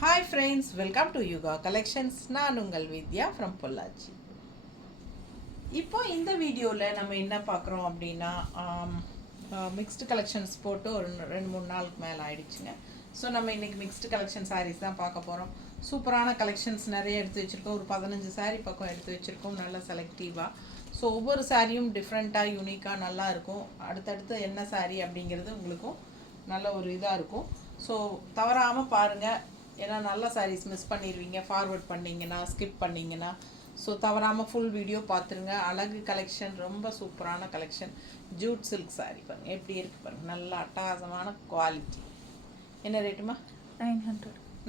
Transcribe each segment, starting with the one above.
Hi friends, welcome to Yuga Collections. நான் உங்கள் வித்யா from Pollachi. இப்போ இந்த வீடியோவில் நம்ம என்ன பார்க்குறோம் அப்படின்னா மிக்ஸ்டு கலெக்ஷன்ஸ் போட்டு ஒரு 2-3 நாளுக்கு மேலே ஆயிடுச்சுங்க. ஸோ நம்ம இன்றைக்கி மிக்ஸ்டு கலெக்ஷன் சாரீஸ் தான் பார்க்க போகிறோம். சூப்பரான கலெக்ஷன்ஸ் நிறைய எடுத்து வச்சுருக்கோம். ஒரு 15 சாரீ பக்கம் எடுத்து வச்சுருக்கோம், நல்ல செலக்டிவாக. ஸோ ஒவ்வொரு சாரியும் டிஃப்ரெண்ட்டாக யூனிக்காக நல்லா இருக்கும். அடுத்தடுத்து என்ன சாரீ அப்படிங்கிறது உங்களுக்கும் நல்ல ஒரு இதாக இருக்கும். ஸோ தவறாமல் பாருங்கள், ஏன்னா நல்ல சாரீஸ் மிஸ் பண்ணிடுவீங்க ஃபார்வர்ட் பண்ணிங்கன்னா, ஸ்கிப் பண்ணிங்கன்னா. ஸோ தவறாமல் ஃபுல் வீடியோ பார்த்துருங்க. அழகு கலெக்ஷன், ரொம்ப சூப்பரான கலெக்ஷன். ஜூட் சில்க் சாரீ பாருங்கள் எப்படி இருக்குது பாருங்கள், நல்ல அட்டகாசமான குவாலிட்டி. என்ன ரேட்டுமா?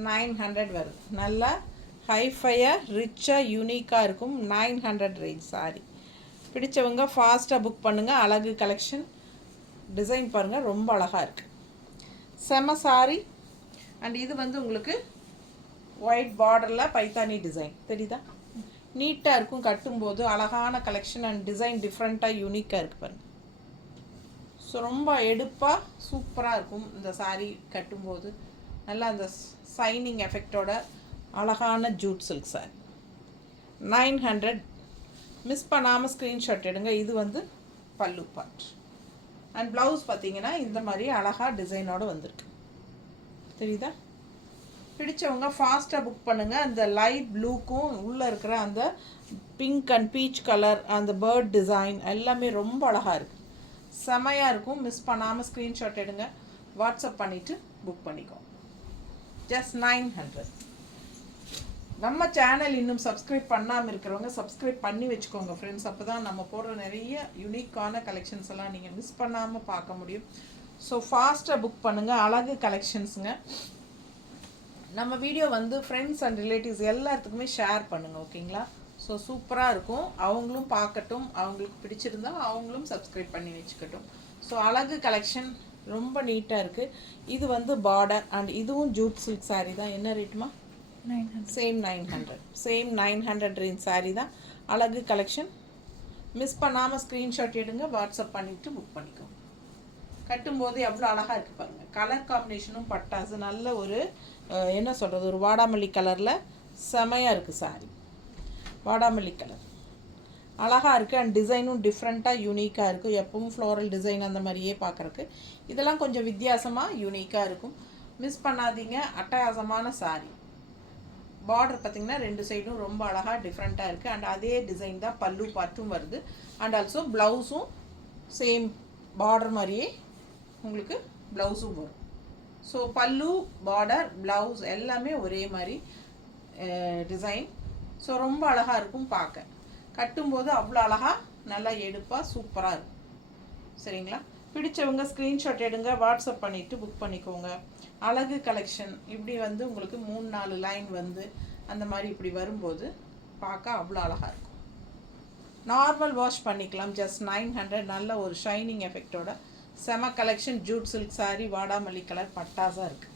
900 வருது. நல்லா ஹைஃபையாக ரிச்சாக யூனிக்காக இருக்கும். 900 ரேஞ்ச் சாரீ. பிடிச்சவங்க ஃபாஸ்ட்டாக புக் பண்ணுங்கள். அழகு கலெக்ஷன். டிசைன் பாருங்கள், ரொம்ப அழகாக இருக்குது. செம சாரீ. அண்ட் இது வந்து உங்களுக்கு ஒயிட் பார்டரில் பைத்தானி டிசைன் தெரியுதா? நீட்டாக இருக்கும். கட்டும்போது அழகான கலெக்ஷன் அண்ட் டிசைன் டிஃப்ரெண்ட்டாக யூனிக்காக இருக்குது பாருங்கள். ஸோ ரொம்ப எடுப்பாக சூப்பராக இருக்கும் இந்த சாரீ கட்டும்போது. நல்லா அந்த சைனிங் எஃபெக்டோட அழகான ஜூட் சில்க் சாரீ. 900. மிஸ் பண்ணாமல் ஸ்க்ரீன்ஷாட் எடுங்க. இது வந்து பல்லு பார்ட். அண்ட் ப்ளவுஸ் பார்த்தீங்கன்னா இந்த மாதிரி அழகாக டிசைனோடு வந்திருக்கு தெரியுதா? பிடிச்சவங்க ஃபாஸ்ட்டாக புக் பண்ணுங்கள். அந்த லைட் ப்ளூக்கும் உள்ளே இருக்கிற அந்த பிங்க் அண்ட் பீச் கலர், அந்த பேர்ட் டிசைன் எல்லாமே ரொம்ப அழகாக இருக்குது, செமையாக இருக்கும். மிஸ் பண்ணாமல் ஸ்க்ரீன்ஷாட் எடுங்க, வாட்ஸ்அப் பண்ணிவிட்டு புக் பண்ணிக்கோங்க. ஜஸ்ட் 900. நம்ம சேனல் இன்னும் சப்ஸ்கிரைப் பண்ணாமல் இருக்கிறவங்க சப்ஸ்கிரைப் பண்ணி வச்சுக்கோங்க ஃப்ரெண்ட்ஸ். அப்போ தான் நம்ம போடுற நிறைய யூனிக்கான கலெக்ஷன்ஸ் எல்லாம் நீங்கள் மிஸ் பண்ணாமல் பார்க்க முடியும். ஸோ ஃபாஸ்ட்டாக புக் பண்ணுங்கள். அழகு கலெக்ஷன்ஸுங்க. நம்ம வீடியோ வந்து ஃப்ரெண்ட்ஸ் அண்ட் ரிலேட்டிவ்ஸ் எல்லாத்துக்குமே ஷேர் பண்ணுங்கள், ஓகேங்களா? ஸோ சூப்பராக இருக்கும். அவங்களும் பார்க்கட்டும், அவங்களுக்கு பிடிச்சிருந்தா அவங்களும் சப்ஸ்கிரைப் பண்ணி வச்சுக்கட்டும். ஸோ அழகு கலெக்ஷன் ரொம்ப நீட்டாக இருக்குது. இது வந்து பார்டர் அண்ட் இதுவும் ஜூட் சில்க் சாரீ தான். என்ன ரேட்டுமா? 900. சேம் 900. சேம் 900 ரேஞ்ச் சாரீ தான். அழகு கலெக்ஷன். மிஸ் பண்ணாமல் ஸ்க்ரீன்ஷாட் எடுங்க, வாட்ஸ்அப் பண்ணிவிட்டு புக் பண்ணிக்கோங்க. கட்டும்போது எவ்வளோ அழகாக இருக்குது பாருங்கள். கலர் காம்பினேஷனும் பட்டாசு நல்ல ஒரு என்ன சொல்கிறது, ஒரு வாடாமல்லி கலரில் செமையாக இருக்குது சாரீ. வாடாமல்லி கலர் அழகாக இருக்குது. அண்ட் டிசைனும் டிஃப்ரெண்ட்டாக யூனிக்காக இருக்குது. எப்பவும் ஃப்ளோரல் டிசைன் அந்த மாதிரியே பார்க்குறக்கு இதெல்லாம் கொஞ்சம் வித்தியாசமாக யூனிக்காக இருக்கும். மிஸ் பண்ணாதீங்க. அட்டகாசமான சாரீ. பார்டர் பார்த்திங்கன்னா 2 சைடும் ரொம்ப அழகாக டிஃப்ரெண்ட்டாக இருக்குது. அண்ட் அதே டிசைன் தான் பல்லு பார்ட்டும் வருது. அண்ட் ஆல்சோ ப்ளவுஸும் சேம் பார்டர் மாதிரியே உங்களுக்கு ப்ளவுஸும் வரும். ஸோ பல்லு, பார்டர், ப்ளவுஸ் எல்லாமே ஒரே மாதிரி டிசைன். ஸோ ரொம்ப அழகாக இருக்கும் பார்க்க. கட்டும்போது அவ்வளோ அழகாக நல்லா எடுப்பாக சூப்பராக இருக்கும். சரிங்களா? பிடிச்சவங்க ஸ்க்ரீன்ஷாட் எடுங்க, வாட்ஸ்அப் பண்ணிவிட்டு புக் பண்ணிக்கோங்க. அழகு கலெக்ஷன். இப்படி வந்து உங்களுக்கு 3-4 லைன் வந்து அந்த மாதிரி இப்படி வரும்போது பார்க்க அவ்வளோ அழகாக இருக்கும். நார்மல் வாஷ் பண்ணிக்கலாம். ஜஸ்ட் 900. நல்ல ஒரு ஷைனிங் எஃபெக்டோட செம கலெக்ஷன். ஜூட் சில்க் சாரீ, வாடாமல்லி கலர் பட்டாசாக இருக்குது.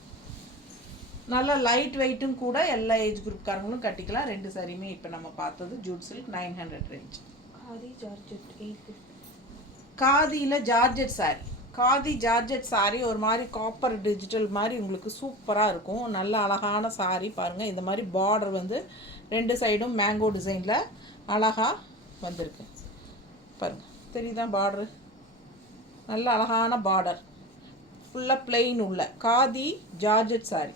நல்லா லைட் வெயிட்டும் கூட. எல்லா ஏஜ் குரூப்காரங்களும் கட்டிக்கலாம். 2 சாரியுமே இப்போ நம்ம பார்த்தது jute silk 900 range. Khadi Georgette 850. காதியில் ஜார்ஜெட் சாரீ. காதி ஜார்ஜெட் சாரீ ஒரு மாதிரி காப்பர் டிஜிட்டல் மாதிரி உங்களுக்கு சூப்பராக இருக்கும். நல்ல அழகான சாரீ பாருங்கள். இந்த மாதிரி பார்டர் வந்து 2 சைடும் மேங்கோ டிசைனில் அழகாக வந்திருக்கு பாருங்கள், தெரியுதா? பார்டரு நல்ல அழகான பார்டர், ஃபுல்லாக பிளெயின் உள்ள காதி ஜார்ஜெட் சாரீ.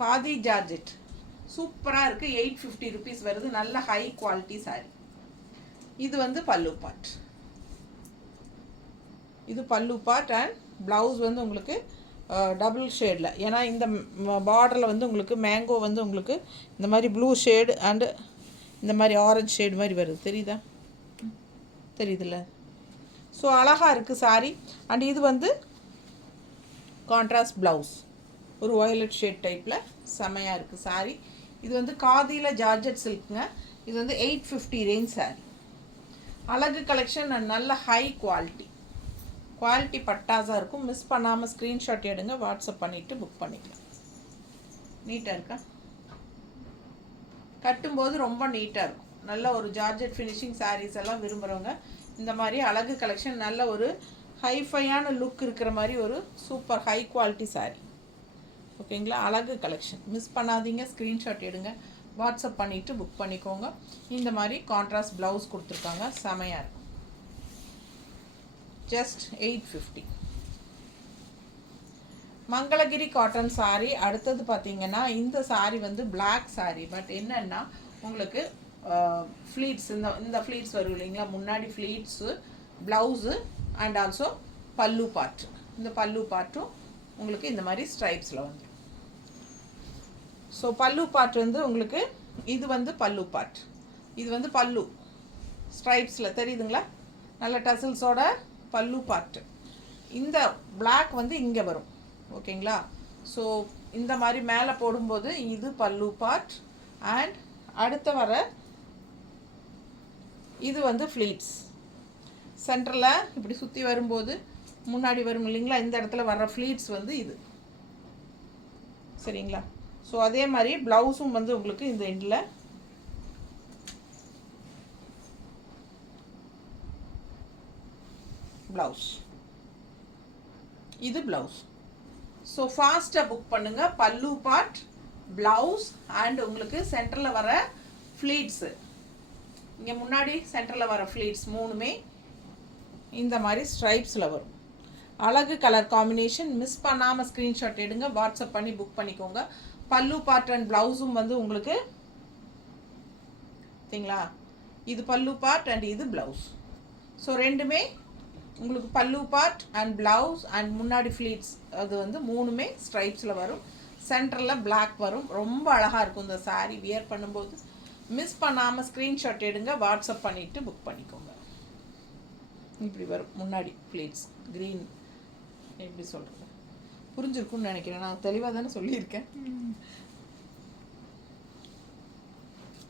காதி ஜார்ஜெட் சூப்பராக இருக்குது. 850 ருபீஸ் வருது. நல்ல ஹை குவாலிட்டி சாரீ. இது வந்து பல்லு பார்ட். இது பல்லு பார்ட். அண்ட் ப்ளவுஸ் வந்து உங்களுக்கு டபுள் ஷேடில், ஏன்னா இந்த பார்டரில் வந்து உங்களுக்கு மேங்கோ வந்து உங்களுக்கு இந்த மாதிரி ப்ளூ ஷேடு அண்டு இந்த மாதிரி ஆரஞ்சு ஷேடு மாதிரி வருது, தெரியுதா? தெரியுதுல்ல? ஸோ அழகாக இருக்குது சாரீ. அண்ட் இது வந்து கான்ட்ராஸ்ட் ப்ளவுஸ், ஒரு வயலட் ஷேட் டைப்பில் செமையாக இருக்குது சாரீ. இது வந்து காதியில் ஜார்ஜெட் சில்க்குங்க. இது வந்து 850 ரேஞ்ச் சாரீ. அழகு கலெக்ஷன் அண்ட் நல்ல ஹை குவாலிட்டி. குவாலிட்டி பட்டாசாக இருக்கும். மிஸ் பண்ணாமல் ஸ்க்ரீன்ஷாட் எடுங்க, வாட்ஸ்அப் பண்ணிவிட்டு புக் பண்ணிக்கலாம். நீட்டாக இருக்கா? கட்டும்போது ரொம்ப நீட்டாக இருக்கும். நல்ல ஒரு ஜார்ஜெட் ஃபினிஷிங் சாரீஸ் எல்லாம் விரும்புகிறவங்க இந்த மாதிரி அழகு கலெக்ஷன், நல்ல ஒரு ஹைஃபையான லுக் இருக்கிற மாதிரி ஒரு சூப்பர் ஹை குவாலிட்டி சாரீ. ஓகேங்களா. அழகு கலெக்ஷன் மிஸ் பண்ணாதீங்க, ஸ்க்ரீன்ஷாட் எடுங்க, வாட்ஸ்அப் பண்ணிவிட்டு புக் பண்ணிக்கோங்க. இந்த மாதிரி கான்ட்ராஸ்ட் ப்ளவுஸ் கொடுத்துருக்காங்க, செமையாக இருக்கும். ஜஸ்ட் 850. மங்களகிரி காட்டன் சாரீ. அடுத்தது பார்த்தீங்கன்னா இந்த சாரீ வந்து பிளாக் சாரீ. பட் என்னென்னா உங்களுக்கு ஃப்ளீட்ஸ் இந்த ஃப்ளீட்ஸ் வரும் இல்லைங்களா, முன்னாடி ஃப்ளீட்ஸு, ப்ளவுஸு அண்ட் ஆல்சோ பல்லு பார்ட். இந்த பல்லு பார்ட்டும் உங்களுக்கு இந்த மாதிரி ஸ்ட்ரைப்ஸில் வந்துடும். ஸோ பல்லு பார்ட் வந்து உங்களுக்கு இது வந்து பல்லு பார்ட், இது வந்து பல்லு ஸ்ட்ரைப்ஸில் தெரியுதுங்களா, நல்ல டசில்ஸோட பல்லு பார்ட்டு. இந்த பிளாக் வந்து இங்கே வரும். ஓகேங்களா. ஸோ இந்த மாதிரி மேலே போடும்போது இது பல்லு பார்ட் அண்ட் அடுத்த வர இது வந்து ஃப்ளீட்ஸ். சென்டரில் இப்படி சுற்றி வரும்போது முன்னாடி வரும் இல்லைங்களா, இந்த இடத்துல வர்ற ஃப்ளீட்ஸ் வந்து இது. சரிங்களா. ஸோ அதே மாதிரி ப்ளவுஸும் வந்து உங்களுக்கு இந்த எண்டில் ப்ளவுஸ், இது ப்ளவுஸ். ஸோ ஃபாஸ்ட்டாக புக் பண்ணுங்கள். பல்லு பார்ட், ப்ளவுஸ் அண்ட் உங்களுக்கு சென்டரில் வர ஃப்ளீட்ஸு, இங்கே முன்னாடி சென்டரில் வர ஃப்ளீட்ஸ் மூணுமே இந்த மாதிரி ஸ்ட்ரைப்ஸில் வரும். அழகு கலர் காம்பினேஷன். மிஸ் பண்ணாமல் ஸ்க்ரீன்ஷாட் எடுங்க, வாட்ஸ்அப் பண்ணி புக் பண்ணிக்கோங்க. பல்லு பார்ட் அண்ட் ப்ளவுஸும் வந்து உங்களுக்கு சரிங்களா, இது பல்லு பார்ட் அண்ட் இது ப்ளவுஸ். ஸோ ரெண்டுமே உங்களுக்கு பல்லு பார்ட் அண்ட் ப்ளவுஸ் அண்ட் முன்னாடி ஃப்ளீட்ஸ் அது வந்து மூணுமே ஸ்ட்ரைப்ஸில் வரும். சென்டரில் பிளாக் வரும். ரொம்ப அழகாக இருக்கும் இந்த சாரீ வியர் பண்ணும்போது. மிஸ் பண்ணாமல் ஸ்க்ரீன்ஷாட் எடுங்க, வாட்ஸ்அப் பண்ணிவிட்டு புக் பண்ணிக்கோங்க. இப்படி வரும் முன்னாடி ஃப்ளீட்ஸ் க்ரீன். எப்படி சொல்கிறது, புரிஞ்சிருக்குன்னு நினைக்கிறேன், நான் தெளிவாக தானே சொல்லியிருக்கேன்.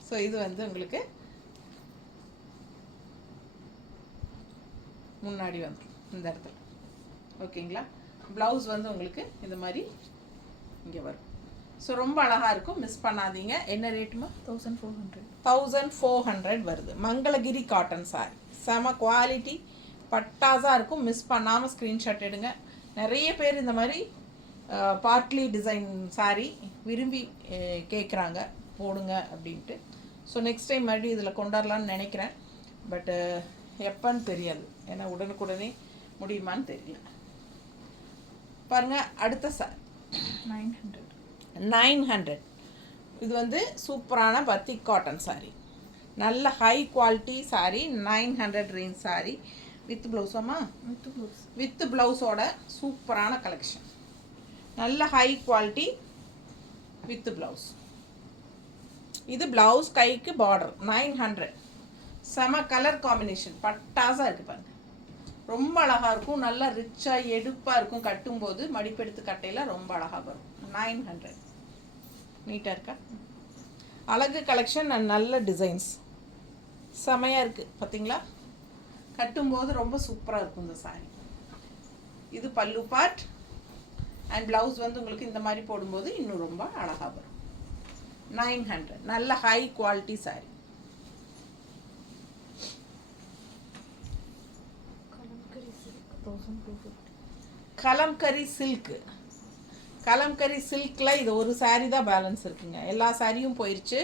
ஸோ இது வந்து உங்களுக்கு முன்னாடி வந்துடும் இந்த இடத்துல. ஓகேங்களா. ப்ளவுஸ் வந்து உங்களுக்கு இந்த மாதிரி இங்கே வரும். ஸோ ரொம்ப அழகாக இருக்கும், மிஸ் பண்ணாதீங்க. என்ன ரேட்டுமா? 1400. 1400 வருது. மங்களகிரி காட்டன் சாரி, செம குவாலிட்டி, பட்டாஸாக இருக்கும். மிஸ் பண்ணாமல் ஸ்க்ரீன்ஷாட் எடுங்க. நிறைய பேர் இந்த மாதிரி பார்ட்லி டிசைன் சாரி விரும்பி கேட்குறாங்க, போடுங்க அப்படின்ட்டு. ஸோ நெக்ஸ்ட் டைம் மறுபடியும் இதில் கொண்டாடலான்னு நினைக்கிறேன். பட்டு எப்போன்னு தெரியாது, ஏன்னா உடனுக்குடனே முடியுமான்னு தெரியல. பாருங்கள் அடுத்த சாரி 900. இது வந்து சூப்பரான பத்திக் காட்டன் சாரி, நல்ல high quality sari. 900 range sari with ப்ளவுஸாமா, வித் ப்ளவுஸோட சூப்பரான கலெக்ஷன். நல்ல ஹை குவாலிட்டி வித் ப்ளவுஸ். இது ப்ளவுஸ், கைக்கு பார்டர். 900. செம கலர் காம்பினேஷன், பட்டாஸாக இருக்குது பாருங்கள். ரொம்ப அழகாக இருக்கும், நல்லா ரிச்சாக எடுப்பாக இருக்கும். கட்டும்போது மடிப்பெடுத்து கட்டையில் ரொம்ப அழகாக வரும். 900. நீட்டாக இருக்கா? அழகு கலெக்ஷன் அண்ட் நல்ல டிசைன்ஸ் செமையாக இருக்குது பார்த்தீங்களா. கட்டும்போது ரொம்ப சூப்பராக இருக்கும் இந்த சாரி. இது பல்லு பார்ட் அண்ட் ப்ளவுஸ் வந்து உங்களுக்கு இந்த மாதிரி போடும்போது இன்னும் ரொம்ப அழகாக வரும். 900. நல்ல high quality sari. Kalamkari silk. Kalamkari சில்கில் இது ஒரு சாரீ தான் பேலன்ஸ் இருக்குங்க, எல்லா சாரியும் போயிடுச்சு.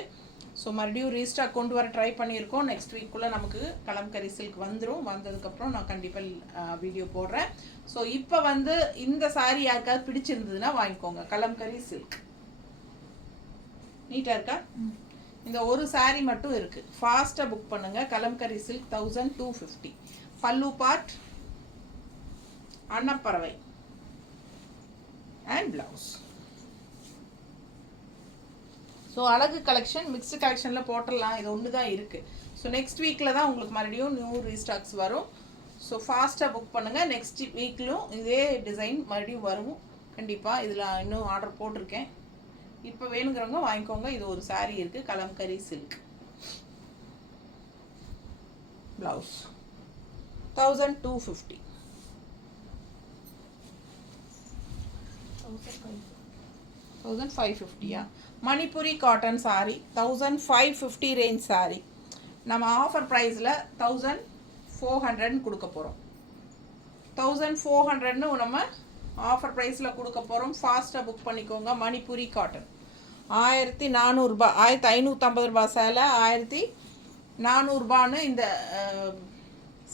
ஸோ மறுபடியும் ரீஸ்டாக் கொண்டு வர ட்ரை பண்ணியிருக்கோம். நெக்ஸ்ட் வீக்குள்ளே நமக்கு கலம்கரி சில்க் வந்துடும். வந்ததுக்கப்புறம் நான் கண்டிப்பாக வீடியோ போடுறேன். ஸோ இப்போ வந்து இந்த சாரீ யாருக்காவது பிடிச்சிருந்ததுன்னா வாங்கிக்கோங்க. கலம்கரி சில்க் நீட்டாக இருக்கா? இந்த ஒரு சாரீ மட்டும் இருக்குது, ஃபாஸ்ட்டாக புக் பண்ணுங்கள். கலம்கரி சில்க் 1250. பல்லு பார்ட், அன்னப்பறவை அண்ட் ப்ளவுஸ். ஸோ அழகு கலெக்ஷன் மிக்ஸ்டு கலெக்ஷனில் போட்டுடலாம், இது ஒன்று தான் இருக்குது. ஸோ நெக்ஸ்ட் வீக்கில் தான் உங்களுக்கு மறுபடியும் நியூ ரீஸ்டாக்ஸ் வரும். ஸோ ஃபாஸ்ட்டாக புக் பண்ணுங்கள். நெக்ஸ்ட் வீக்லும் இதே டிசைன் மறுபடியும் வரும் கண்டிப்பாக. இதில் இன்னும் ஆர்டர் போட்டிருக்கேன், இப்போ வேணுங்கிறவங்க வாங்கிக்கோங்க. இது ஒரு சாரீ இருக்குது, kalamkari silk. Blouse 1250. 1550. Manipuri cotton sorry 1550 range sorry. நம்ம ஆஃபர் ப்ரைஸில் 1400 கொடுக்க போகிறோம். 1400 நம்ம ஆஃபர் ப்ரைஸில் கொடுக்க போகிறோம். ஃபாஸ்ட்டாக புக் பண்ணிக்கோங்க. மணிப்புரி காட்டன் 1400 1550 சேலை 1400 இந்த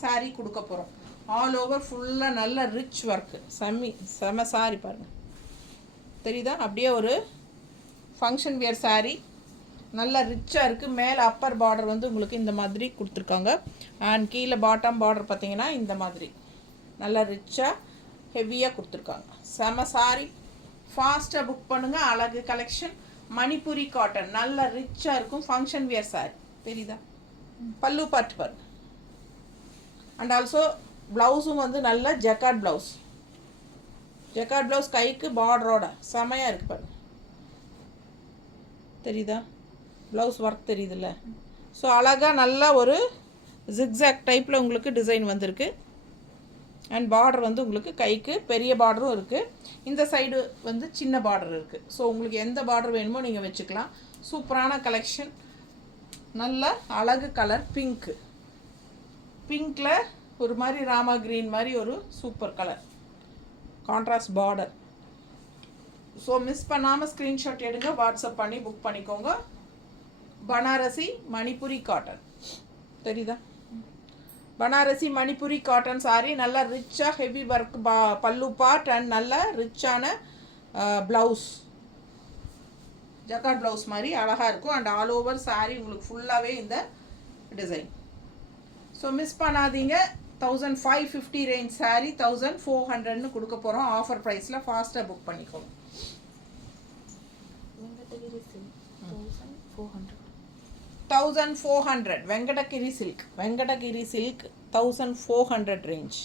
சாரீ கொடுக்க போகிறோம். ஆல் ஓவர் ஃபுல்லாக நல்ல ரிச் ஒர்க்கு. செம சாரி பாருங்கள், தெரியுதா? அப்படியே ஒரு ஃபங்க்ஷன் வியர் சாரீ, நல்லா ரிச்சாக இருக்குது. மேலே அப்பர் பார்டர் வந்து உங்களுக்கு இந்த மாதிரி கொடுத்துருக்காங்க. அண்ட் கீழே பாட்டம் பார்டர் பார்த்தீங்கன்னா இந்த மாதிரி நல்லா ரிச்சாக ஹெவியாக கொடுத்துருக்காங்க. செம சாரி. ஃபாஸ்ட்டாக புக் பண்ணுங்கள். அழகு கலெக்ஷன். மணிப்புரி காட்டன் நல்லா ரிச்சாக இருக்கும். ஃபங்க்ஷன் வியர் சாரி, தெரியுதா? பல்லு பார்ட் பாருங்க. அண்ட் ஆல்சோ ப்ளவுஸும் வந்து நல்ல ஜக்கார்ட் ப்ளவுஸ். ஜக்கார்ட் ப்ளவுஸ் கைக்கு பார்டரோட செமையாக இருக்குது பாருங்க, தெரியுதா? ப்ளவுஸ் ஒர்க் தெரியுதுல்ல? ஸோ அழகாக நல்லா ஒரு ஜிக்ஸாக் டைப்பில் உங்களுக்கு டிசைன் வந்திருக்கு. அண்ட் பார்டர் வந்து உங்களுக்கு கைக்கு பெரிய பார்டரும் இருக்குது. இந்த சைடு வந்து சின்ன பார்டர் இருக்குது. ஸோ உங்களுக்கு எந்த பார்டர் வேணுமோ நீங்கள் வச்சுக்கலாம். சூப்பரான கலெக்ஷன். நல்ல அழகு கலர் பிங்க்கு. பிங்க்கில் ஒரு மாதிரி ராமா க்ரீன் மாதிரி ஒரு super colour contrast border. So miss பண்ணாமல் ஸ்க்ரீன்ஷாட் எடுங்க, வாட்ஸ்அப் பண்ணி புக் பண்ணிக்கோங்க. பனாரசி மணிப்புரி காட்டன், தெரியுதா? பனாரசி மணிப்புரி காட்டன் சாரி நல்லா ரிச்சாக ஹெவி ஒர்க் பல்லு பார்ட் அண்ட் நல்ல ரிச்சான ப்ளவுஸ், ஜக்கார்ட் ப்ளவுஸ் மாதிரி அழகாக இருக்கும். அண்ட் ஆல் ஓவர் சாரி உங்களுக்கு ஃபுல்லாகவே இந்த டிசைன். ஸோ மிஸ் பண்ணாதீங்க. 1550 ரேஞ்ச் சாரி 1400 கொடுக்க போகிறோம் ஆஃபர் ப்ரைஸில். ஃபாஸ்ட்டாக புக் பண்ணிக்கோங்க. Venkatagiri silk 1400. 1400 Venkatagiri silk. Venkatagiri silk 1400 range.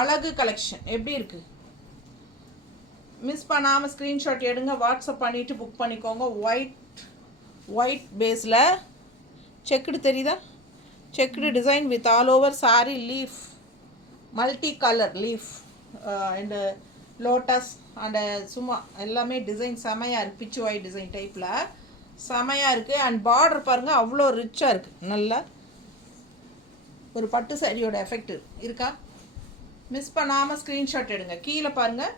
அழகு கலெக்ஷன். எப்படி இருக்குது? மிஸ் பண்ணாமல் ஸ்க்ரீன்ஷாட் எடுங்க, வாட்ஸ்அப் பண்ணிவிட்டு புக் பண்ணிக்கோங்க. ஒயிட் பேஸில் செக்குடு, தெரியுதா? Checked design with all over sorry leaf, multi colour leaf and lotus and சும்மா எல்லாமே டிசைன் செமையாக இருக்குது. பிச்சு ஒயிட் டிசைன் டைப்பில் செமையாக இருக்குது. அண்ட் பார்டர் பாருங்கள், அவ்வளோ ரிச்சாக இருக்குது. நல்லா ஒரு பட்டு சாரியோட எஃபெக்ட் இருக்கா? மிஸ் பண்ணாமல் ஸ்க்ரீன்ஷாட் எடுங்க. கீழே பாருங்கள்,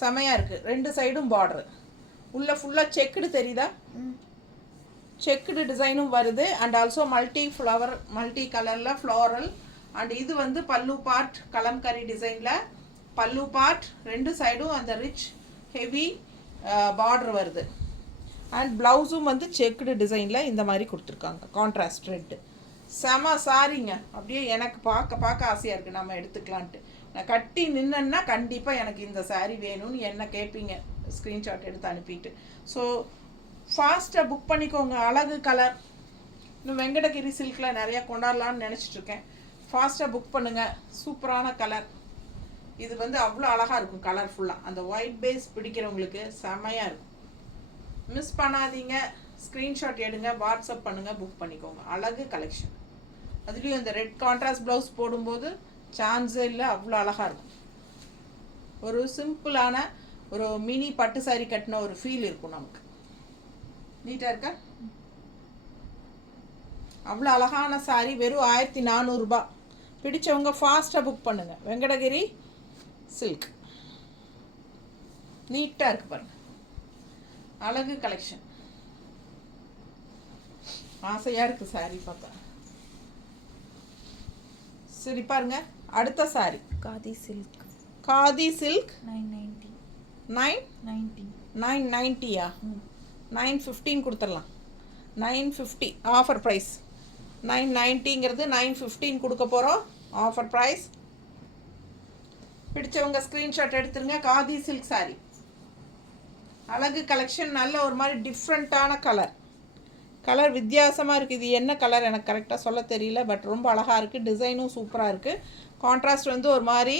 செமையாக இருக்குது. ரெண்டு சைடும் பார்டரு உள்ளே ஃபுல்லாக செக்குடு, தெரியுதா? செக்குடு டிசைனும் வருது. அண்ட் ஆல்சோ மல்டி கலரில் ஃப்ளோரல். அண்ட் இது வந்து பல்லு பார்ட் கலம்கரி டிசைனில் பல்லு பார்ட் ரெண்டு சைடும் அந்த ரிச் ஹெவி பார்டர் வருது. அண்ட் ப்ளவுஸும் வந்து செக்குடு டிசைனில் இந்த மாதிரி கொடுத்துருக்காங்க, கான்ட்ராஸ்ட் ரெட்டு. செம சாரிங்க. அப்படியே எனக்கு பார்க்க ஆசையாக இருக்குது, நம்ம எடுத்துக்கலான்ட்டு. நான் கட்டி நின்னேன்னா கண்டிப்பாக எனக்கு இந்த சாரீ வேணும்னு என்ன கேட்பீங்க, ஸ்க்ரீன்ஷாட் எடுத்து அனுப்பிட்டு. ஸோ ஃபாஸ்ட்டாக புக் பண்ணிக்கோங்க. அழகு கலர். இன்னும் வெங்கடகிரி சில்கில் நிறையா கொண்டாடலான்னு நினச்சிட்ருக்கேன். ஃபாஸ்ட்டாக புக் பண்ணுங்கள். சூப்பரான கலர். இது வந்து அவ்வளோ அழகாக இருக்கும் கலர்ஃபுல்லாக. அந்த ஒயிட் பேஸ் பிடிக்கிறவங்களுக்கு செமையாக இருக்கும். மிஸ் பண்ணாதீங்க. ஸ்க்ரீன்ஷாட் எடுங்க, வாட்ஸ்அப் பண்ணுங்கள், புக் பண்ணிக்கோங்க. அழகு கலெக்ஷன். அதுலேயும் இந்த ரெட் கான்ட்ராஸ்ட் ப்ளவுஸ் போடும்போது சான்ஸே இல்லை, அவ்வளோ அழகாக இருக்கும். ஒரு சிம்பிளான ஒரு மினி பட்டு சாரி கட்டின ஒரு ஃபீல் இருக்கும் நமக்கு. நீட்டாக இருக்கா? அவ்வளோ அழகான சாரி. வெறும் 1400. பிடிச்சவங்க ஃபாஸ்ட்டாக புக் பண்ணுங்கள். வெங்கடகிரி சில்க் நீட்டாக இருக்குது பாருங்கள். அழகு கலெக்ஷன். ஆசையாக இருக்குது சாரி பார்த்தா. சரி பாருங்க, அடுத்த sorry khadi silk. Khadi silk 990. 990. 990. 990யா? 915 கொடுத்துடலாம். 950 ஆஃபர் ப்ரைஸ். 990ங்கிறது 915 கொடுக்க போகிறோம் ஆஃபர் ப்ரைஸ். பிடிச்சவங்க ஸ்க்ரீன்ஷாட் எடுத்துருங்க. Khadi silk sorry. அழகு கலெக்ஷன். நல்ல ஒரு மாதிரி டிஃப்ரெண்ட்டான கலர் வித்தியாசமாக இருக்குது. இது என்ன கலர் எனக்கு கரெக்டாக சொல்ல தெரியல, பட் ரொம்ப அழகாக இருக்குது. டிசைனும் சூப்பராக இருக்குது. கான்ட்ராஸ்ட் வந்து ஒரு மாதிரி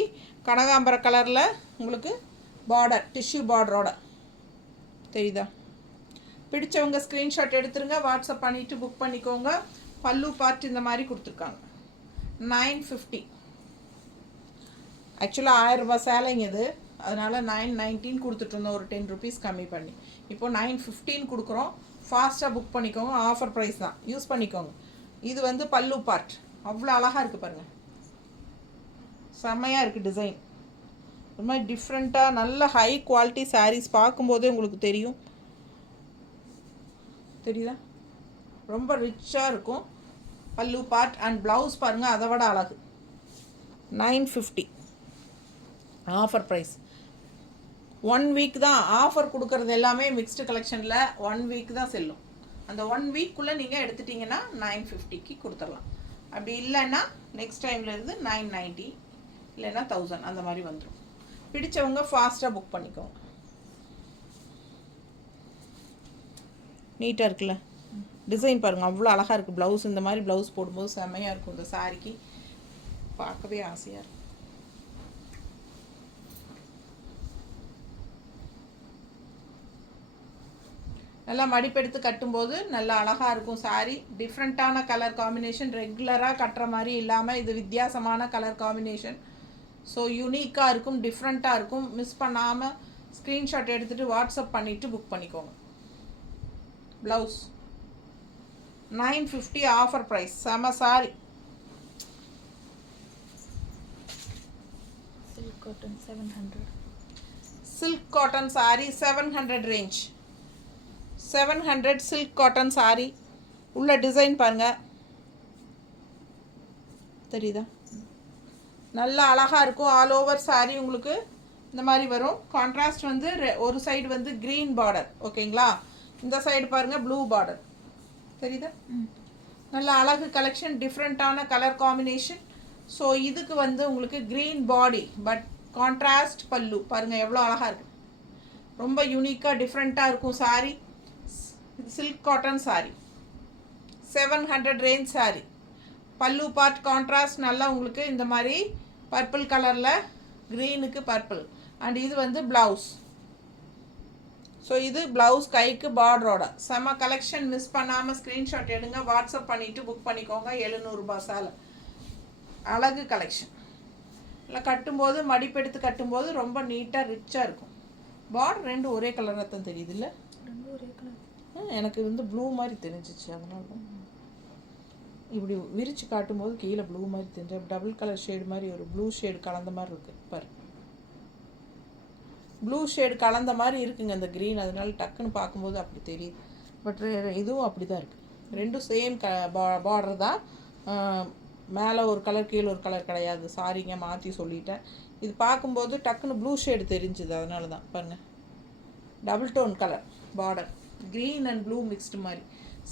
கனகாம்பர கலரில் உங்களுக்கு பார்டர், டிஷ்யூ பார்டரோட, தெரியுதா? பிடிச்சவங்க ஸ்க்ரீன்ஷாட் எடுத்துருங்க, வாட்ஸ்அப் பண்ணிவிட்டு புக் பண்ணிக்கோங்க. பல்லு பார்ட் இந்த மாதிரி கொடுத்துருக்காங்க. 950. ஆக்சுவலாக 1000 ரூபாய் சேலைங்க இது, அதனால் 919 கொடுத்துட்ருந்தோம், ஒரு 10 ருபீஸ் கம்மி பண்ணி. இப்போ 915 கொடுக்குறோம். ஃபாஸ்ட்டாக புக் பண்ணிக்கோங்க. ஆஃபர் ப்ரைஸ் தான், யூஸ் பண்ணிக்கோங்க. இது வந்து பல்லு பார்ட். அவ்வளோ அழகாக இருக்குது பாருங்கள், செம்மையாக இருக்குது டிசைன். ஒரு மாதிரி டிஃப்ரெண்ட்டாக நல்ல ஹை குவாலிட்டி sarees பார்க்கும்போதே உங்களுக்கு தெரியும். தெரியுதா? ரொம்ப ரிச்சாக இருக்கும். பல்லு பார்ட் அண்ட் ப்ளவுஸ் பாருங்கள், அதை விட அழகு. 950 ஆஃபர் ப்ரைஸ். 1 வீக் தான் ஆஃபர் கொடுக்குறது எல்லாமே மிக்ஸ்டு கலெக்ஷனில் 1 வீக் தான் செல்லும். அந்த 1 வீக்குள்ளே நீங்கள் எடுத்துட்டிங்கன்னா 950க்கு கொடுத்துடலாம். அப்படி இல்லைன்னா நெக்ஸ்ட் டைம்லேருந்து 990 இல்லைன்னா 1000 அந்த மாதிரி வந்துடும். பிடிச்சவங்க ஃபாஸ்ட்டாக புக் பண்ணிக்கோங்க. நீட்டாக இருக்குல்ல, டிசைன் பாருங்கள் அவ்வளோ அழகாக இருக்குது. ப்ளவுஸ் இந்த மாதிரி ப்ளவுஸ் போடும்போது செம்மையாக இருக்கும். இந்த சாரிக்கு பார்க்கவே ஆசையாக இருக்கும். நல்லா மடிப்பெடுத்து கட்டும்போது நல்லா அழகாக இருக்கும் சாரி. டிஃப்ரெண்ட்டான கலர் காம்பினேஷன், ரெகுலராக கட்டுற மாதிரி இல்லாமல் இது வித்தியாசமான கலர் காம்பினேஷன். ஸோ யூனிக்காக இருக்கும், டிஃப்ரெண்ட்டாக இருக்கும். மிஸ் பண்ணாமல் ஸ்க்ரீன்ஷாட் எடுத்துகிட்டு வாட்ஸ்அப் பண்ணிவிட்டு புக் பண்ணிக்கோங்க. Blouse 950 offer price. செம sari. Silk cotton 700. Silk cotton sari 700 range. 700 silk cotton sari. உள்ள டிசைன் பாருங்கள், தெரியுதா? நல்லா அழகாக இருக்கும். ஆல் ஓவர் சாரி உங்களுக்கு இந்த மாதிரி வரும். கான்ட்ராஸ்ட் வந்து ஒரு சைடு வந்து க்ரீன் பார்டர், ஓகேங்களா? இந்த சைடு பாருங்கள் ப்ளூ பார்டர், தெரியுதா? நல்ல அழகு கலெக்ஷன், டிஃப்ரெண்ட்டான கலர் காம்பினேஷன். ஸோ இதுக்கு வந்து உங்களுக்கு க்ரீன் பாடி பட் கான்ட்ராஸ்ட் பல்லு பாருங்கள் எவ்வளோ அழகாக இருக்குது. ரொம்ப யூனிக்காக டிஃப்ரெண்ட்டாக இருக்கும் sorry. Silk cotton sari 700 range sorry. பல்லு பார்ட் கான்ட்ராஸ்ட் நல்லா உங்களுக்கு இந்த மாதிரி பர்பிள் கலரில், க்ரீனுக்கு பர்பிள். அண்ட் இது வந்து ப்ளவுஸ். ஸோ இது ப்ளவுஸ் கைக்கு பார்டரோட செம கலெக்ஷன். மிஸ் பண்ணாமல் ஸ்க்ரீன்ஷாட் எடுங்க, வாட்ஸ்அப் பண்ணிவிட்டு புக் பண்ணிக்கோங்க. 700 ரூபாய் சாலை. அழகு கலெக்ஷன். இல்லை கட்டும்போது மடிப்பெடுத்து கட்டும்போது ரொம்ப நீட்டாக ரிச்சாக இருக்கும். பார்டர் ரெண்டு ஒரே கலராக தான் தெரியுது இல்லை? ரெண்டு ஒரே கலர். எனக்கு வந்து ப்ளூ மாதிரி தெரிஞ்சிச்சு, அதனால இப்படி விரித்து காட்டும்போது கீழே ப்ளூ மாதிரி தெரிஞ்சு டபுள் கலர் ஷேடு மாதிரி ஒரு ப்ளூ ஷேடு கலந்த மாதிரி இருக்குது பாரு. ப்ளூ ஷேடு கலந்த மாதிரி இருக்குங்க அந்த க்ரீன், அதனால டக்குன்னு பார்க்கும்போது அப்படி தெரியுது. பட் இதுவும் அப்படி தான் இருக்குது. ரெண்டும் சேம் பார்டர் தான். மேலே ஒரு கலர் கீழே ஒரு கலர் கிடையாது. சாரிங்க மாற்றி சொல்லிட்டேன். இது பார்க்கும்போது டக்குன்னு ப்ளூ ஷேடு தெரிஞ்சுது, அதனால தான் பாருங்கள். Double tone colour border, green and blue mixed மாதிரி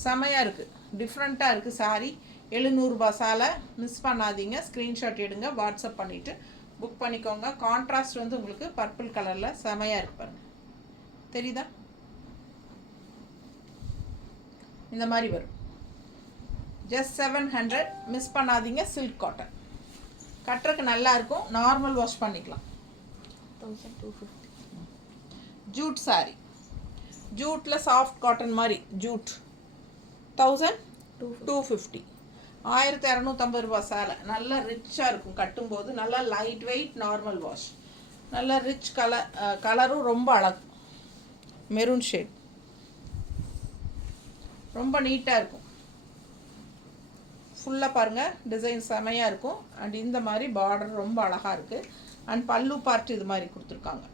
செமையாக இருக்குது. டிஃப்ரெண்ட்டாக இருக்குது சாரி. 700 ரூபாய் சாலை. மிஸ் பண்ணாதீங்க. ஸ்க்ரீன்ஷாட் எடுங்க, வாட்ஸ்அப் பண்ணிவிட்டு புக் பண்ணிக்கோங்க. கான்ட்ராஸ்ட் வந்து உங்களுக்கு பர்பிள் கலரில் செமையாக இருக்கு பாருங்கள், தெரியுதா? இந்த மாதிரி வரும். ஜஸ்ட் 700. மிஸ் பண்ணாதீங்க. சில்க் காட்டன் கட்டுறதுக்கு நல்லாயிருக்கும். நார்மல் வாஷ் பண்ணிக்கலாம். 1250. ஜூட் சாரி. ஜூட்டில் சாஃப்ட் காட்டன் மாதிரி ஜூட் 1250. 1250 ரூபாய் சாலை. நல்லா ரிச்சாக இருக்கும் கட்டும்போது. நல்லா லைட் வெயிட், நார்மல் வாஷ். நல்லா ரிச் கலரும் ரொம்ப அழகு. மெரூன் ஷேட் ரொம்ப நீட்டாக இருக்கும். ஃபுல்லாக பாருங்கள் டிசைன் செமையாக இருக்கும். அண்ட் இந்த மாதிரி பார்டர் ரொம்ப அழகாக இருக்குது. அண்ட் பல்லு பார்ட் இது மாதிரி கொடுத்துருக்காங்க,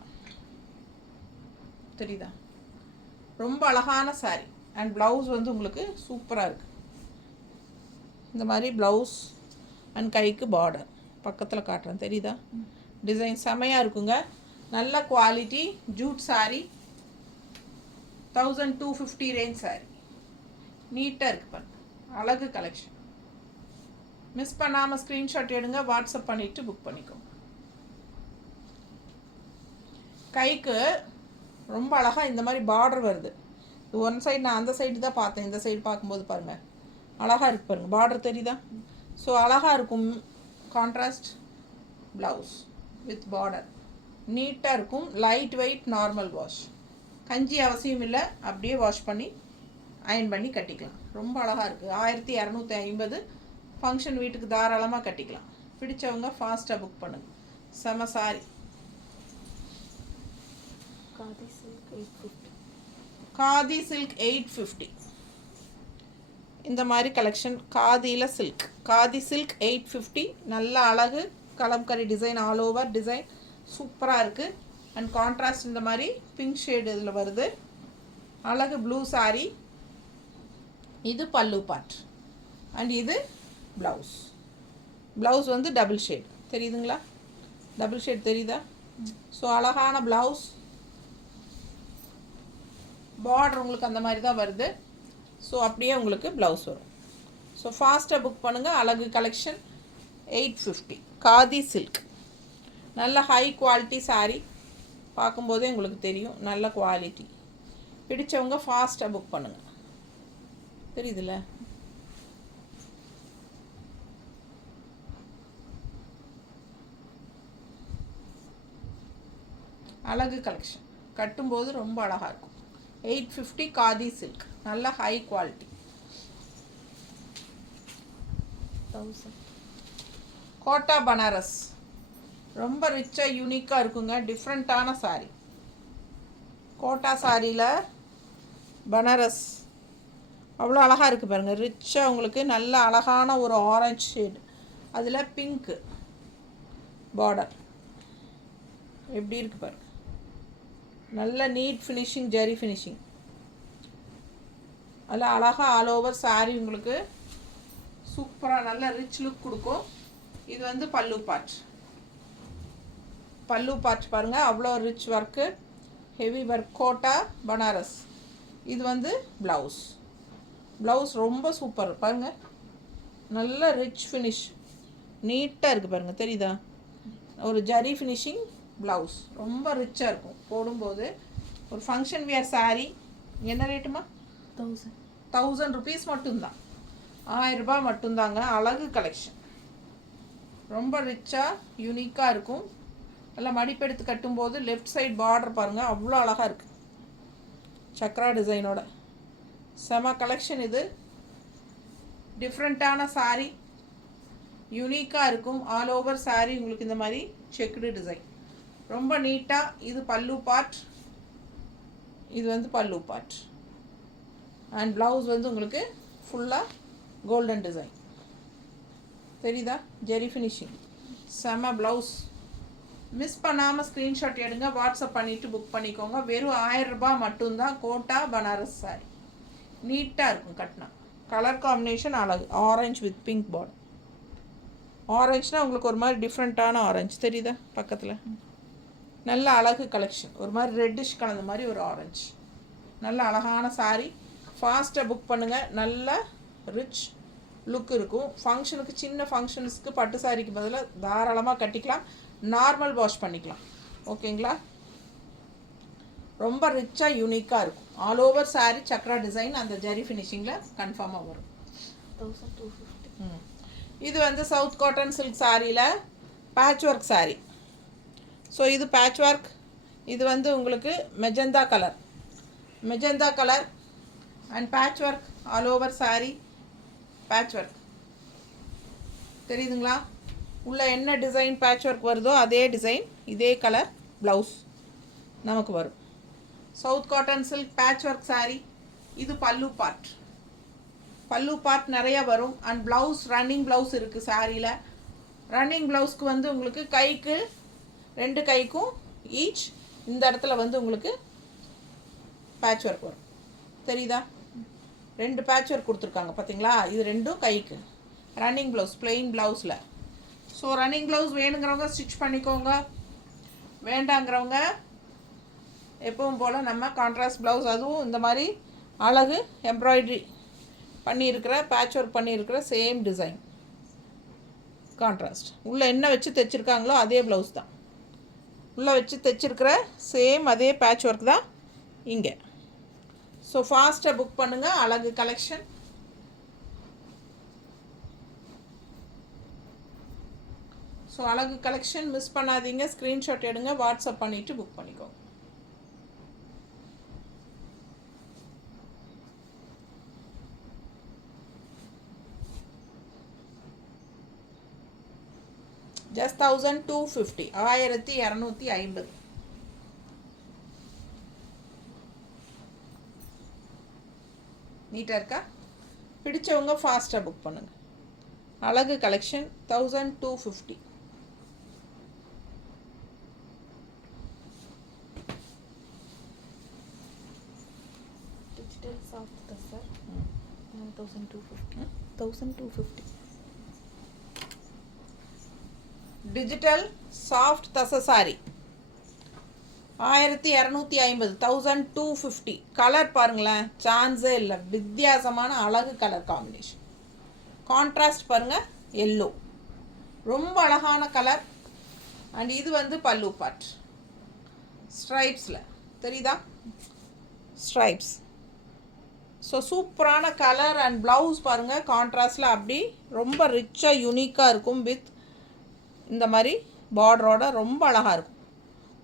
தெரியுதா? ரொம்ப அழகான சாரி. அண்ட் ப்ளவுஸ் வந்து உங்களுக்கு சூப்பராக இருக்குது. இந்த மாதிரி ப்ளவுஸ் அண்ட் கைக்கு பார்டர் பக்கத்தில் காட்டுறேன், தெரியுதா? டிசைன் செமையாக இருக்குங்க. நல்ல quality jute sari. 1250 range sari. நீட்டாக இருக்குது பாருங்க. அழகு கலெக்ஷன். மிஸ் பண்ணாமல் ஸ்க்ரீன்ஷாட் எடுங்க, வாட்ஸ்அப் பண்ணிவிட்டு புக் பண்ணிக்கோங்க. கைக்கு ரொம்ப அழகாக இந்த மாதிரி பார்டர் வருது. இது ஒன் சைடு, நான் அந்த சைடு தான் பார்த்தேன். இந்த சைடு பார்க்கும்போது பாருங்கள் அழகாக இருக்குது பாருங்கள். பார்டர் தெரியுதா? ஸோ அழகாக இருக்கும். கான்ட்ராஸ்ட் ப்ளவுஸ் வித் பார்டர் நீட்டாக இருக்கும். Light weight, normal wash. கஞ்சி அவசியம் இல்லை, அப்படியே வாஷ் பண்ணி அயன் பண்ணி கட்டிக்கலாம். ரொம்ப அழகாக இருக்குது. 1250. ஃபங்க்ஷன் வீட்டுக்கு தாராளமாக கட்டிக்கலாம். பிடிச்சவங்க ஃபாஸ்ட்டாக புக் பண்ணுங்கள். செம sorry. Khadi silk 850. Khadi silk 850. இந்த மாதிரி கலெக்ஷன் காதியில் சில்க். காதி சில்க் 850. நல்ல அழகு kalamkari design, all over design சூப்பராக இருக்குது. அண்ட் கான்ட்ராஸ்ட் இந்த மாதிரி பிங்க் ஷேடு இதில் வருது. அழகு ப்ளூ சாரீ. இது பல்லு பார்ட் அண்ட் இது ப்ளவுஸ். ப்ளவுஸ் வந்து டபுள் ஷேட் தெரியுதுங்களா? டபுள் ஷேட் தெரியுதா? ஸோ அழகான ப்ளவுஸ். பார்டர் உங்களுக்கு அந்த மாதிரி தான் வருது. ஸோ அப்படியே உங்களுக்கு ப்ளவுஸ் வரும். ஸோ ஃபாஸ்ட்டாக புக் பண்ணுங்கள். அழகு கலெக்ஷன் 850 காதி சில்க். நல்ல ஹை குவாலிட்டி சாரீ. பார்க்கும்போதே உங்களுக்கு தெரியும் நல்ல குவாலிட்டி. பிடிச்சவங்க ஃபாஸ்ட்டாக புக் பண்ணுங்கள். தெரியுதுல்ல? அழகு கலெக்ஷன். கட்டும்போது ரொம்ப அழகாக இருக்கும். 850 காதி சில்க். நல்ல ஹை குவாலிட்டி. 1000. கோட்டா பனாரஸ். ரொம்ப ரிச்சாக யூனிக்காக இருக்குங்க. டிஃப்ரெண்ட்டான சாரீ. கோட்டா சாரியில் பனாரஸ் அவ்வளோ அழகாக இருக்குது பாருங்கள். ரிச்சாக உங்களுக்கு நல்ல அழகான ஒரு ஆரஞ்சு ஷேடு, அதில் பிங்க்கு பார்டர் எப்படி இருக்குது பாருங்கள். நல்ல நீட் ஃபினிஷிங், ஜரி ஃபினிஷிங். அதில் அழகாக ஆல் ஓவர் சாரீ உங்களுக்கு சூப்பராக நல்ல ரிச் லுக் கொடுக்கும். இது வந்து பல்லு பார்ட். பல்லு பார்ட் பாருங்கள், அவ்வளோ rich work, heavy work. Kota Banaras. இது வந்து ப்ளவுஸ். ப்ளவுஸ் ரொம்ப சூப்பர் பாருங்கள். நல்ல ரிச் ஃபினிஷ், நீட்டாக இருக்குது பாருங்கள். தெரியுதா? ஒரு ஜரி ஃபினிஷிங் ப்ளவுஸ். ரொம்ப ரிச்சாக இருக்கும் போடும்போது. ஒரு ஃபங்க்ஷன் வியர் சாரீ. என்ன ரேட்டுமா? 1000. 1000 ருபீஸ் மட்டும்தான். 1000 ரூபாய் மட்டும்தாங்க. அழகு கலெக்ஷன். ரொம்ப ரிச்சாக யூனிக்காக இருக்கும். நல்லா மடிப்பெடுத்து கட்டும்போது லெஃப்ட் சைட் பார்டர் பாருங்கள், அவ்வளோ அழகாக இருக்குது. சக்ரா டிசைனோட செம கலெக்ஷன் இது. டிஃப்ரெண்ட்டான சாரீ, யூனிக்காக இருக்கும். ஆல் ஓவர் சாரீ உங்களுக்கு இந்த மாதிரி செக்குடு டிசைன் ரொம்ப நீட்டாக. இது பல்லு பார்ட். இது வந்து பல்லு பார்ட். அண்ட் ப்ளவுஸ் வந்து உங்களுக்கு ஃபுல்லாக கோல்டன் டிசைன். தெரியுதா? ஜெரி ஃபினிஷிங். செம ப்ளவுஸ். மிஸ் பண்ணாமல் ஸ்க்ரீன்ஷாட் எடுங்க, வாட்ஸ்அப் பண்ணிவிட்டு புக் பண்ணிக்கோங்க. வெறும் 1000 ரூபாய் மட்டும்தான். கோட்டா பனாரஸ் சாரி. நீட்டாக இருக்கும் கட்டினா. கலர் காம்பினேஷன் அழகு. Orange with pink border. ஆரஞ்சுனா உங்களுக்கு ஒரு மாதிரி டிஃப்ரெண்ட்டான ஆரஞ்சு தெரியுதா பக்கத்தில்? நல்ல அழகு கலெக்ஷன். ஒரு மாதிரி ரெட்டிஷ் கலந்த மாதிரி ஒரு ஆரஞ்சு. நல்ல அழகான சாரீ. ஃபாஸ்ட்டாக புக் பண்ணுங்கள். நல்ல ரிச் லுக் இருக்கும். ஃபங்க்ஷனுக்கு, சின்ன ஃபங்க்ஷன்ஸ்க்கு பட்டு சாரிக்கு பதிலாக தாராளமாக கட்டிக்கலாம். நார்மல் வாஷ் பண்ணிக்கலாம். ஓகேங்களா? ரொம்ப ரிச்சாக யூனிக்காக இருக்கும். All over sari Chakra design அந்த ஜரி ஃபினிஷிங்கில் கன்ஃபார்மாக வரும். 1250. இது வந்து சவுத் காட்டன் சில்க் சாரியில் பேட்ச் ஒர்க் சாரீ. ஸோ இது பேட்ச் ஒர்க். இது வந்து உங்களுக்கு magenta colour. Magenta colour and patch work. All over sari patch work. தெரியுதுங்களா? உள்ள என்ன டிசைன் பேட்ச் ஒர்க் வருதோ அதே டிசைன், இதே கலர் ப்ளவுஸ் நமக்கு வரும். South cotton silk patch work sari. இது பல்லு பார்ட். பல்லு பார்ட் நிறையா வரும். அண்ட் ப்ளவுஸ், ரன்னிங் ப்ளவுஸ் இருக்குது சாரியில். ரன்னிங் ப்ளவுஸ்க்கு வந்து உங்களுக்கு கைக்கு, 2 கைக்கும் ஈச் இந்த இடத்துல வந்து உங்களுக்கு பேட்ச் ஒர்க் வரும். தெரியுதா? 2 பேட்ச் ஒர்க் கொடுத்துருக்காங்க பார்த்தீங்களா? இது 2ம் கைக்கு. ரன்னிங் ப்ளவுஸ், பிளெயின் ப்ளவுஸில். ஸோ ரன்னிங் ப்ளவுஸ் வேணுங்கிறவங்க ஸ்டிச் பண்ணிக்கோங்க. வேண்டாங்கிறவங்க எப்பவும் போல் நம்ம கான்ட்ராஸ்ட் ப்ளவுஸ், அதுவும் இந்த மாதிரி அழகு எம்ப்ராய்ட்ரி பண்ணியிருக்கிற, பேட்ச் ஒர்க் பண்ணியிருக்கிற சேம் டிசைன் கான்ட்ராஸ்ட். உள்ளே என்ன வச்சு தைச்சிருக்காங்களோ அதே ப்ளவுஸ் தான். உள்ளே வச்சு தைச்சிருக்கிற சேம் அதே பேட்ச் ஒர்க் தான் இங்கே. ஸோ ஃபாஸ்ட்டாக புக் பண்ணுங்கள். அழகு கலெக்ஷன். ஸோ அழகு கலெக்ஷன் மிஸ் பண்ணாதீங்க. ஸ்க்ரீன்ஷாட் எடுங்க, வாட்ஸ்அப் பண்ணிவிட்டு புக் பண்ணிக்கோங்க. ஜஸ்ட் 1250. 1250. நீட்டாக இருக்கா? பிடிச்சவங்க ஃபாஸ்ட்டாக புக் பண்ணுங்கள். அழகு collection 1250. soft tasar. 1250. 1250. Digital soft தச சாரி 1250, 1250. கலர் பாருங்களேன், சான்ஸே இல்லை, வித்தியாசமான அழகு கலர் காம்பினேஷன். கான்ட்ராஸ்ட் பாருங்கள், எல்லோ, ரொம்ப அழகான கலர். அண்ட் இது வந்து பல்லு பார்ட் ஸ்ட்ரைப்ஸில் தெரியுதா, ஸ்ட்ரைப்ஸ். ஸோ சூப்பரான கலர். அண்ட் ப்ளவுஸ் பாருங்கள், கான்ட்ராஸ்டில் அப்படி ரொம்ப ரிச்சாக யூனிக்காக இருக்கும். வித் இந்த மாதிரி பார்டரோட ரொம்ப அழகாக இருக்கும்.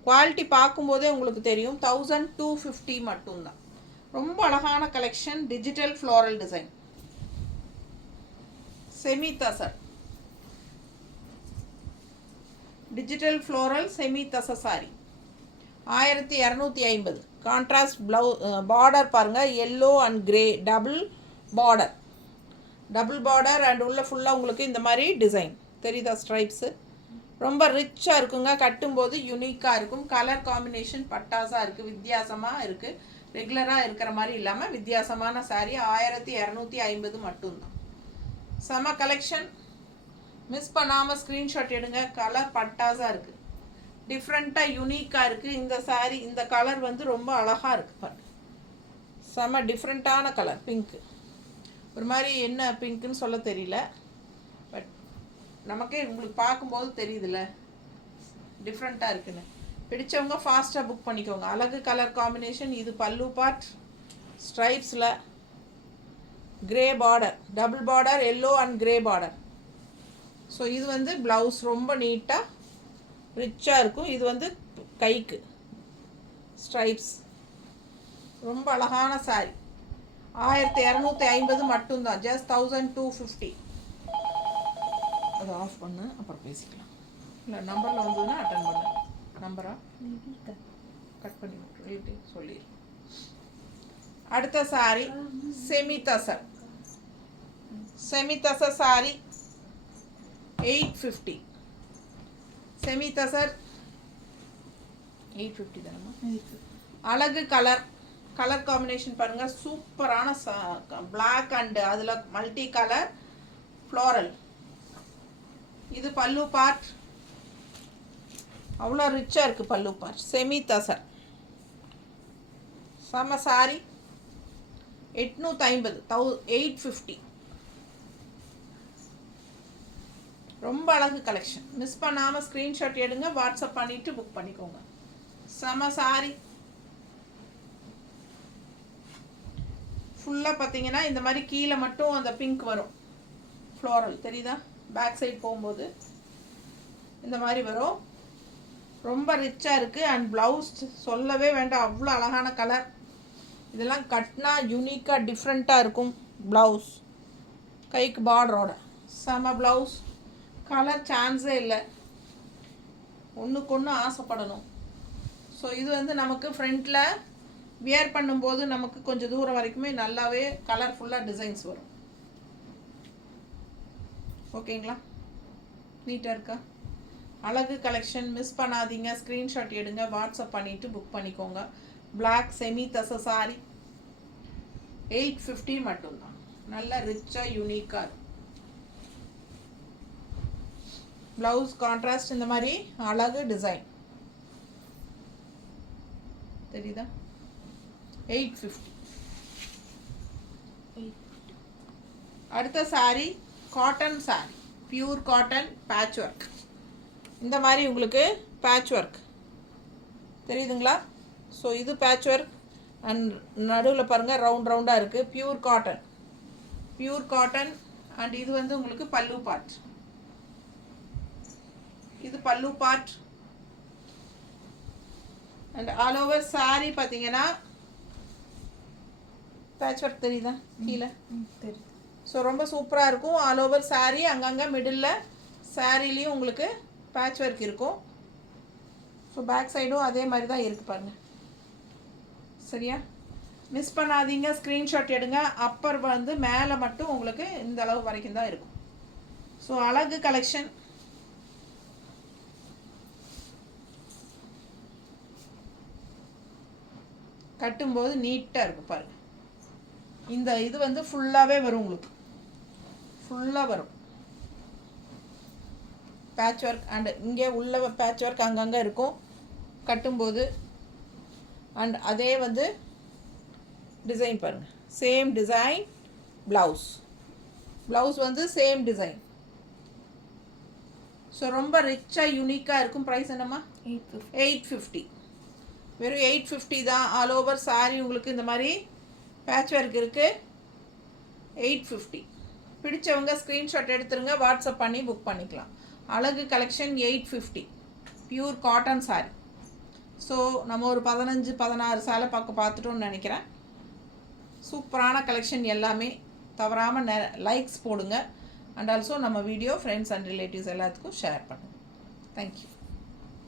குவாலிட்டி பார்க்கும்போதே உங்களுக்கு தெரியும். 1250 மட்டும்தான். ரொம்ப அழகான collection. Digital floral design, semi tussar, digital floral semi tussar sari 1250. Contrast border பாருங்கள், yellow and grey, double border and உள்ள ஃபுல்லாக உங்களுக்கு இந்த மாதிரி டிசைன் தெரியுதா, ஸ்ட்ரைப்ஸு. ரொம்ப ரிச்சாக இருக்குங்க, கட்டும்போது யூனிக்காக இருக்கும். கலர் காம்பினேஷன் பட்டாசாக இருக்குது, வித்தியாசமாக இருக்குது. ரெகுலராக இருக்கிற மாதிரி இல்லாமல் வித்தியாசமான சாரீ. 1250 மட்டும்தான். செம கலெக்ஷன். மிஸ் பண்ணாமல் ஸ்க்ரீன்ஷாட் எடுங்க. கலர் பட்டாசாக இருக்குது, டிஃப்ரெண்ட்டாக யூனிக்காக இருக்குது. இந்த சாரீ, இந்த கலர் வந்து ரொம்ப அழகாக இருக்குது பாருங்க. செம டிஃப்ரெண்ட்டான கலர், பிங்க்கு. ஒரு மாதிரி என்ன பிங்க்குன்னு சொல்ல தெரியல, பட் நமக்கே உங்களுக்கு பார்க்கும்போது தெரியுதுல்ல டிஃப்ரெண்ட்டாக இருக்குன்னு. பிடிச்சவங்க ஃபாஸ்ட்டாக புக் பண்ணிக்கோங்க. அழகு கலர் காம்பினேஷன். இது பல்லு பார்ட் ஸ்ட்ரைப்ஸில், grey border, double border, yellow and grey border. So இது வந்து ப்ளவுஸ் ரொம்ப நீட்டாக ரிச்சாக இருக்கும். இது வந்து கைக்கு ஸ்ட்ரைப்ஸ். ரொம்ப அழகான சாரி. 1250 மட்டும்தான். ஜஸ்ட் 1250. அதை ஆஃப் பண்ணு, அப்புறம் பேசிக்கலாம். இல்லை நம்பரில் வந்ததுன்னா அட்டன் பண்ணு. நம்பரா கட் பண்ணி விட்டு சொல்லிடு. அடுத்த sorry semi tussar. Semi tussar sorry 850. Semi tussar 850 தானம்மா. அழகு கலர் காம்பினேஷன் பாருங்கள், சூப்பரான பிளாக் அண்டு அதில் மல்டி கலர் ஃப்ளோரல். இது பல்லு பார்ட், அவ்வளோ ரிச்சாக இருக்குது பல்லு பார்ட். செமி தசர் செம சாரி 850, 850. ரொம்ப அழகு கலெக்ஷன். மிஸ் பண்ணாமல் ஸ்க்ரீன்ஷாட் எடுங்க, வாட்ஸ்அப் பண்ணிவிட்டு புக் பண்ணிக்கோங்க. செம சாரி. ஃபுல்லாக பார்த்தீங்கன்னா இந்த மாதிரி கீழே மட்டும் அந்த பிங்க் வரும், ஃப்ளோரல் தெரியுதா. பேக் சைடு போகும்போது இந்த மாதிரி வரும். ரொம்ப ரிச்சாக இருக்குது. அண்ட் ப்ளவுஸ் சொல்லவே வேண்டாம், அவ்வளோ அழகான கலர். இதெல்லாம் கட்டினா யூனிக்காக டிஃப்ரெண்ட்டாக இருக்கும். ப்ளவுஸ் கைக்கு பார்டரோட செம ப்ளவுஸ். கலர் சான்ஸே இல்லை, ஒன்றுக்கு ஒன்று ஆசைப்படணும். ஸோ இது வந்து நமக்கு ஃப்ரண்ட்டில் வியர் பண்ணும்போது நமக்கு கொஞ்சம் தூரம் வரைக்குமே நல்லாவே கலர்ஃபுல்லாக டிசைன்ஸ் வரும். ஓகேங்களா, நீட்டாக இருக்கா. அழகு கலெக்ஷன். மிஸ் பண்ணாதீங்க, ஸ்க்ரீன்ஷாட் எடுங்க, வாட்ஸ்அப் பண்ணிவிட்டு புக் பண்ணிக்கோங்க. பிளாக் செமி தச சாரி 850 மட்டும்தான். நல்ல ரிச்சாக யூனிக்காக இருக்கும். ப்ளவுஸ் கான்ட்ராஸ்ட் இந்த மாதிரி அழகு டிசைன் தெரியுதா. 850. அடுத்த sorry cotton sorry, pure cotton patch work. இந்த மாதிரி உங்களுக்கு பேட்ச் ஒர்க் தெரியுதுங்களா. ஸோ இது பேட்ச் ஒர்க் அண்ட் நடுவில் பாருங்கள் ரவுண்டாக இருக்குது. பியூர் காட்டன் அண்ட் இது வந்து உங்களுக்கு பல்லு பார்ட். இது pallu part and all over sorry பார்த்தீங்கன்னா பேட்ச் ஒர்க் தெரியுதா கீழே தெரியுது. ஸோ ரொம்ப சூப்பராக இருக்கும். ஆல் ஓவர் சாரீ, அங்கங்கே மிடில் சாரீலேயும் உங்களுக்கு பேட்ச் ஒர்க் இருக்கும். ஸோ பேக் சைடும் அதே மாதிரி தான் இருக்குது பாருங்கள். சரியா, மிஸ் பண்ணாதீங்க, ஸ்க்ரீன்ஷாட் எடுங்க. அப்பர் வந்து மேலே மட்டும் உங்களுக்கு இந்த அளவு வரைக்கும் தான் இருக்கும். ஸோ அழகு கலெக்ஷன். கட்டும்போது நீட்டாக இருக்கும் பாருங்கள். இந்த இது வந்து ஃபுல்லாகவே வரும் உங்களுக்கு, ஃபுல்லாக வரும் பேட்ச் ஒர்க். அண்டு இங்கே உள்ள பேட்ச் ஒர்க் அங்கங்கே இருக்கும் கட்டும்போது. அண்ட் அதே வந்து டிசைன் பாருங்கள், சேம் டிசைன். ப்ளவுஸ் வந்து சேம் டிசைன். ஸோ ரொம்ப ரிச்சாக யூனிக்காக இருக்கும். ப்ரைஸ் என்னம்மா? 850. வெறும் 850 தான். ஆல் ஓவர் சாரி உங்களுக்கு இந்த மாதிரி பேட்ச் ஒர்க் இருக்குது. 850. பிடிச்சவங்க ஸ்க்ரீன்ஷாட் எடுத்துருங்க, வாட்ஸ்அப் பண்ணி புக் பண்ணிக்கலாம். அழகு collection 850 pure cotton sorry. So நம்ம ஒரு 15-16 சேலை பார்த்துட்டோம்னு நினைக்கிறேன். சூப்பரான கலெக்ஷன் எல்லாமே. தவறாமல் லைக்ஸ் போடுங்க. அண்ட் ஆல்சோ நம்ம வீடியோ ஃப்ரெண்ட்ஸ் அண்ட் ரிலேட்டிவ்ஸ் எல்லாத்துக்கும் ஷேர் பண்ணுங்கள். தேங்க்யூ.